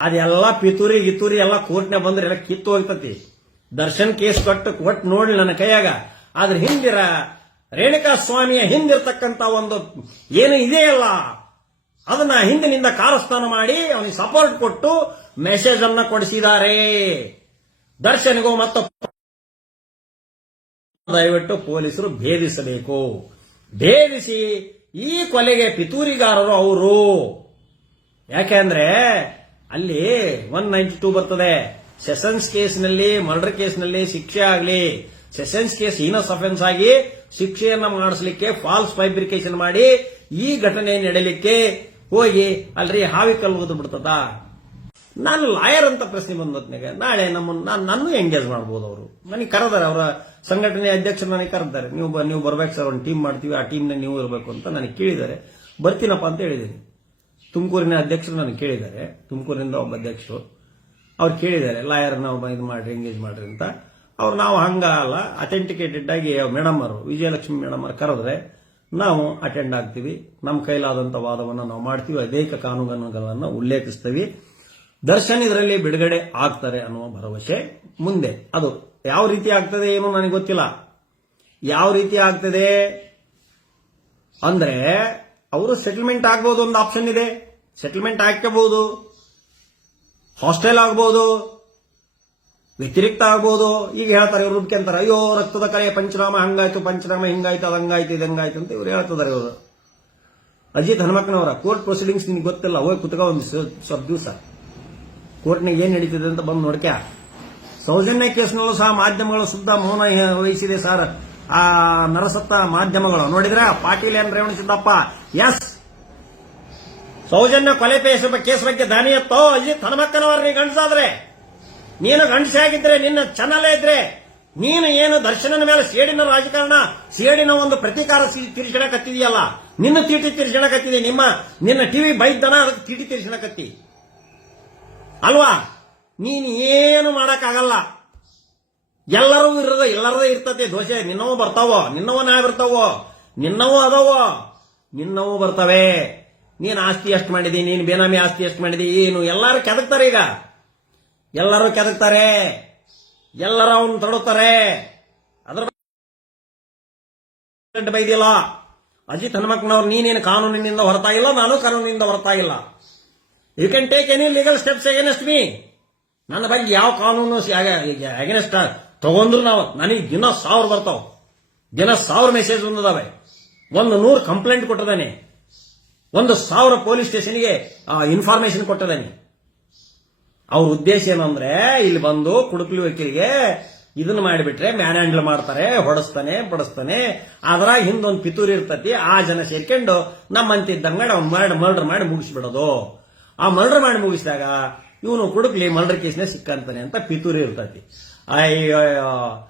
ಅದೆಲ್ಲ ಪಿತೂರಿ, ಗಿತೂರಿ ಎಲ್ಲ ಕೋರ್ಟ್ನ ಬಂದ್ರೆ ಎಲ್ಲ ಕಿತ್ತು ಹೋಗ್ತತಿ. ದರ್ಶನ್ ಕೇಸ್ ಕೊಟ್ಟು ಕೊಟ್ಟು ನೋಡ್ಲಿ ನನ್ನ ಕೈಯಾಗ. ಆದ್ರೆ ಹಿಂದಿರ ರೇಣುಕಾ ಸ್ವಾಮಿಯ ಹಿಂದಿರ್ತಕ್ಕಂತ ಒಂದು ಏನು ಇದೆಯಲ್ಲ ಅದನ್ನ ಹಿಂದಿನಿಂದ ಕಾರಸ್ಥಾನ ಮಾಡಿ ಅವನಿಗೆ ಸಪೋರ್ಟ್ ಕೊಟ್ಟು ಮೆಸೇಜ್ ಅನ್ನ ಕೊಡಿಸಿದ್ದಾರೆ ದರ್ಶನ್ಗೂ ಮತ್ತು ದಯವಿಟ್ಟು ಪೊಲೀಸರು ಭೇದಿಸಬೇಕು. ಭೇದಿಸಿ ಈ ಕೊಲೆಗೆ ಪಿತೂರಿಗಾರರು ಅವರು. ಯಾಕೆಂದ್ರೆ ಅಲ್ಲಿ ಒನ್ ನೈಂಟಿ ಟೂ ಬರ್ತದೆ. ಸೆಷನ್ಸ್ ಕೇಸ್ನಲ್ಲಿ ಮರ್ಡರ್ ಕೇಸ್ನಲ್ಲಿ ಶಿಕ್ಷೆ ಆಗಲಿ. ಸೆಷನ್ಸ್ ಕೇಸ್ ಹೀನಸ್ ಅಫೆನ್ಸ್ ಆಗಿ ಶಿಕ್ಷೆಯನ್ನ ಮಾಡಿಸ್ಲಿಕ್ಕೆ ಫಾಲ್ಸ್ ಫೈಬ್ರಿಕೇಶನ್ ಮಾಡಿ ಈ ಘಟನೆ ನಡೆಯಲಿಕ್ಕೆ ಹೋಗಿ ಅಲ್ರಿ ಹಾವಿ ಕಲ್ಲು ಬಿಡ್ತದ? ನಾನು ಲಾಯರ್ ಅಂತ ಪ್ರಶ್ನೆ ಬಂದತ್ನಾಗ ನಾಳೆ ನಮ್ಮನ್ನ, ನಾನು ಎಂಗೇಜ್ ಮಾಡ್ಬೋದು ಅವರು. ನನಗೆ ಕರೆದಾರೆ, ಅವರ ಸಂಘಟನೆ ಅಧ್ಯಕ್ಷರು ನನಗೆ ಕರೆದಾರೆ. ನೀವು ನೀವು ಬರ್ಬೇಕು ಸರ್, ಒಂದು ಟೀಮ್ ಮಾಡ್ತೀವಿ, ಆ ಟೀಮ್ನ ನೀವು ಇರಬೇಕು ಅಂತ ನನಗೆ ಕೇಳಿದ್ದಾರೆ. ಬರ್ತೀನಪ್ಪ ಅಂತ ಹೇಳಿದ್ದೀನಿ. ತುಮಕೂರಿನ ಅಧ್ಯಕ್ಷರು ನನಗೆ ಕೇಳಿದ್ದಾರೆ. ತುಮಕೂರಿನಿಂದ ಒಬ್ಬ ಅಧ್ಯಕ್ಷರು. ಅವ್ರು ಕೇಳಿದ್ದಾರೆ, ಲಾಯರ್ ನಾವು ಇದು ಮಾಡ್ರಿ ಎಂಗೇಜ್ ಮಾಡ್ರಿ ಅಂತ. ಅವ್ರು, ನಾವು ಹಂಗ ಅಲ್ಲ ಅಥೆಂಟಿಕೇಟೆಡ್ ಆಗಿ ಮೇಡಮ್ ಅವರು, ವಿಜಯಲಕ್ಷ್ಮಿ ಮೇಡಮ್ ಅವ್ರು ಕರೆದ್ರೆ ನಾವು ಅಟೆಂಡ್ ಆಗ್ತೀವಿ. ನಮ್ಮ ಕೈಲಾದಂತ ವಾದವನ್ನು ನಾವು ಮಾಡ್ತೀವಿ, ಅನೇಕ ಕಾನೂನುಗಳನ್ನು ಉಲ್ಲೇಖಿಸ್ತೀವಿ. ದರ್ಶನ್ ಇದರಲ್ಲಿ ಬಿಡುಗಡೆ ಆಗ್ತಾರೆ ಅನ್ನುವ ಭರವಸೆ ಮುಂದೆ. ಅದು ಯಾವ ರೀತಿ ಆಗ್ತದೆ ಏನು ನನಗೆ ಗೊತ್ತಿಲ್ಲ. ಯಾವ ರೀತಿ ಆಗ್ತದೆ ಅಂದ್ರೆ, ಅವರು ಸೆಟಲ್ಮೆಂಟ್ ಆಗ್ಬೋದು ಒಂದು ಆಪ್ಷನ್ ಇದೆ. ಸೆಟಲ್ಮೆಂಟ್ ಆಗ್ಕೋಬಹುದು ಹಾಸ್ಟೆಲ್ ಆಗ್ಬೋದು. ವ್ಯತಿರಿಕ್ತ ಆಗ್ಬೋದು. ಈಗ ಹೇಳ್ತಾರೆ ಇವ್ರು ಅಂತಾರೆ, ಅಯ್ಯೋ, ರಕ್ತದ ಕಲೆ ಪಂಚನಾಮ, ಹಂಗಾಯ್ತು, ಪಂಚನಾಮ, ಹಿಂಗಾಯ್ತು, ಅದಂಗಾಯ್ತು ಹಂಗಾಯ್ತು ಅಂತ ಇವ್ರು ಹೇಳ್ತಿದ್ದಾರೆ ಇವರು. ಅಜಿತ್ ಹನುಮಕ್ಕನವರ ಕೋರ್ಟ್ ಪ್ರೊಸೀಡಿಂಗ್ಸ್ ನಿಮ್ಗೆ ಗೊತ್ತಿಲ್ಲ. ಹೋಗಿ ಕುತ್ಕ ಒಂದು ಸ್ವಲ್ಪ ದಿವಸ. ಕೋರ್ಟ್ನಾಗ ಏನ್ ನಡೀತಿದೆ ಅಂತ ಬಂದು ನೋಡ್ಕ ಸೌಜನ್ಯ ಕೇಸ್ನಲ್ಲೂ ಸಹ ಮಾಧ್ಯಮಗಳು ಸುದ್ದ ಮೌನ ವಹಿಸಿದೆ ಸರ್. ಆ ನರಸತ್ತ ಮಾಧ್ಯಮಗಳು. ನೋಡಿದ್ರೆ? ಪಾಟೀಲ್ ಏನ್ ರೇವಣ ಸಿದ್ದಪ್ಪ. ಎಸ್ ಸೌಜನ್ಯ ಕೊಲೆ ಕೇಸ್ ಕೇಸ್ ಬಗ್ಗೆ ದಾನಿ ಎತ್ತೋ ಅಜಿತ್ ಹನುಮಕ್ಕನವರ ನೀ ಗಂಡಸಾದ್ರೆ. ನೀನು ಗಂಡಸಾಗಿದ್ರೆ ನಿನ್ನ ಚಾನಲೇ ಇದ್ರೆ, ನೀನು ಏನು ದರ್ಶನನ ಮೇಲೆ ಸೇಡಿನ ರಾಜಕಾರಣ, ಸೇಡಿನ ಒಂದು ಪ್ರತೀಕಾರ ತೀರ್ಸಣಕತ್ತಿದೆಯಲ್ಲ ನಿನ್ನ ತೀಟಿ ತೀರ್ಸಣಕತ್ತಿದೆ ನಿಮ್ಮ, ನಿನ್ನ ಟಿವಿ ಬೈದ್ದನ ಅದಕ್ಕೆ ತೀಟಿ ತೀರ್ಸಣಕತ್ತಿ ಅಲ್ವಾ? ನೀನು ಏನು ಮಾಡಕ್ಕಾಗಲ್ಲ. ಎಲ್ಲರೂ ಇರದ, ಎಲ್ಲರದೇ ಇರ್ತದೆ ದೋಷೆ. ನಿನ್ನವೂ ಬರ್ತಾವೋ? ನಿನ್ನವೋ ನಾ ಬರ್ತಾವೋ ನಿನ್ನವೂ ಅದಾವೋ? ನಿನ್ನವೂ ಬರ್ತವೆ. ನೀನ್ ಆಸ್ತಿ ಎಷ್ಟು ಮಾಡಿದಿ, ನೀನು ಬೇನಾಮಿ ಆಸ್ತಿ ಎಷ್ಟು ಮಾಡಿದಿ, ಏನು, ಎಲ್ಲರೂ ಕೆದಕ್ತಾರೆ ಈಗ. ಎಲ್ಲರೂ ಕೆದಕ್ತಾರೆ. ಎಲ್ಲರೂ ಅವನು ತಡುತ್ತಾರೆ ಅದ್ರ ಬೈದಿಲ್ಲ ಅಜಿತ್ ಹನುಮಕ್ಕನವ್ರು ನೀನೇನು ಕಾನೂನಿನಿಂದ ಹೊರತಾಗಿಲ್ಲ ನಾನು ಕಾನೂನಿನಿಂದ ಹೊರತಾಗಿಲ್ಲ you can take any legal steps against me ನನ್ನ ಬಗ್ಗೆ ಯಾವ ಕಾನೂನು ಅಗೇನೆಸ್ಟ್ ತಗೊಂಡ್ರು ನಾವು, ನನಗೆ ದಿನ ಸಾವಿರ ಬರ್ತಾವ. ದಿನ ಸಾವಿರ ಮೆಸೇಜ್ ಬಂದದಾವೆ. ಒಂದು ನೂರು ಕಂಪ್ಲೇಂಟ್ ಕೊಟ್ಟಿದ್ದಾನೆ. ಒಂದು ಸಾವಿರ ಪೊಲೀಸ್ ಸ್ಟೇಷನ್ಗೆ ಇನ್ಫಾರ್ಮೇಶನ್ ಕೊಟ್ಟಿದ್ದಾನೆ ಅವ್ರ ಉದ್ದೇಶ ಏನಂದ್ರೆ, ಇಲ್ಲಿ ಬಂದು ಕುಡುಕ್ಲಿ ವಕೀಲಿಗೆ ಇದನ್ನ ಮಾಡಿಬಿಟ್ರೆ ಮ್ಯಾನ್ ಹ್ಯಾಂಡಲ್ ಮಾಡ್ತಾರೆ, ಹೊಡಸ್ತಾನೆ, ಬಡಸ್ತಾನೆ. ಅದ್ರಾಗ ಹಿಂದೊಂದು ಪಿತೂರಿ ಇರ್ತತಿ, ಆ ಜನ ಸೇರ್ಕೊಂಡು ನಮ್ಮಂತಿದ್ದಂಗ ಮರ್ಡ್, ಮರ್ಡರ್ ಮಾಡಿ ಮುಗಿಸ್ಬಿಡೋದು. ಆ ಮರ್ಡರ್ ಮಾಡಿ ಮುಗಿಸಿದಾಗ, ಇವನು ಕುಡುಕ್ಲಿ ಮರ್ಡರ್ ಕೇಸ್ನೇ ಸಿಕ್ಕಂತಾನೆ ಅಂತ ಪಿತೂರಿ ಇರ್ತತಿ. ಅಯ್ಯೋ